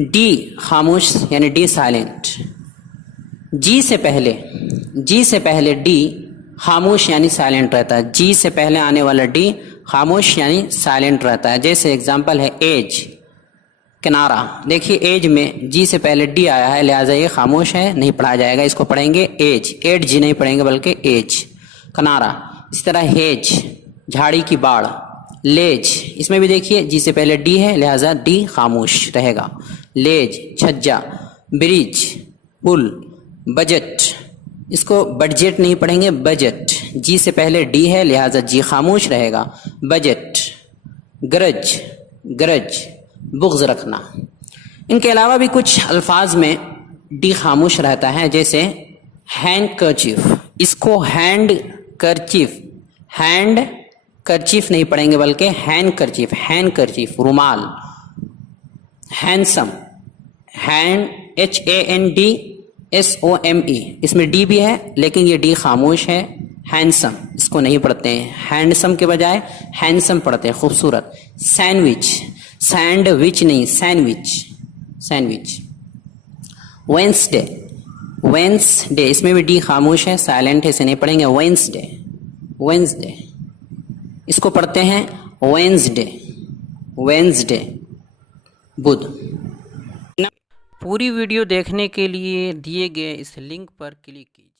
D खामोश यानी D silent. जी से पहले डी खामोश यानी साइलेंट रहता है। जी से पहले आने वाला डी खामोश यानी साइलेंट रहता है। जैसे एग्जांपल है एज, किनारा। देखिए एज में जी से पहले डी आया है, लिहाजा ये खामोश है, नहीं पढ़ा जाएगा। इसको पढ़ेंगे एज, एड जी नहीं पढ़ेंगे बल्कि एज, किनारा। इसी तरह हेज, झाड़ी की बाढ़। लेज, इसमें भी देखिए जी से पहले डी है, लिहाजा डी खामोश रहेगा। लेज, छज्जा। ब्रिज, पुल। बजट, इसको बजट नहीं पढ़ेंगे, बजट। जी से पहले डी है, लिहाजा जी खामोश रहेगा, बजट। गरज, गरज, बुग़्ज़ रखना। इनके अलावा भी कुछ अल्फाज में डी खामोश रहता है, जैसे हैंड कर्चीफ, इसको हैंड कर्चीफ, हैंड कर्चीफ नहीं पढ़ेंगे बल्कि हैंड कर्चीफ, हैंड कर्चीफ, रुमाल। हैंडसम, हैंड HANDSOME, इसमें डी भी है लेकिन ये डी खामोश है। हैंडसम, इसको नहीं पढ़ते हैं, हैंडसम के बजाय हैंडसम पढ़ते हैं, खूबसूरत। सैंडविच, सैंडविच नहीं, सैंडविच, सैंडविच। वेंसडे, वेंसडे, इसमें भी डी खामोश है, साइलेंट है, इसे नहीं पढ़ेंगे। वेंसडे, वेंसडे, इसको पढ़ते हैं वेंसडे, वेंसडे, बुध। पूरी वीडियो देखने के लिए दिए गए इस लिंक पर क्लिक कीजिए।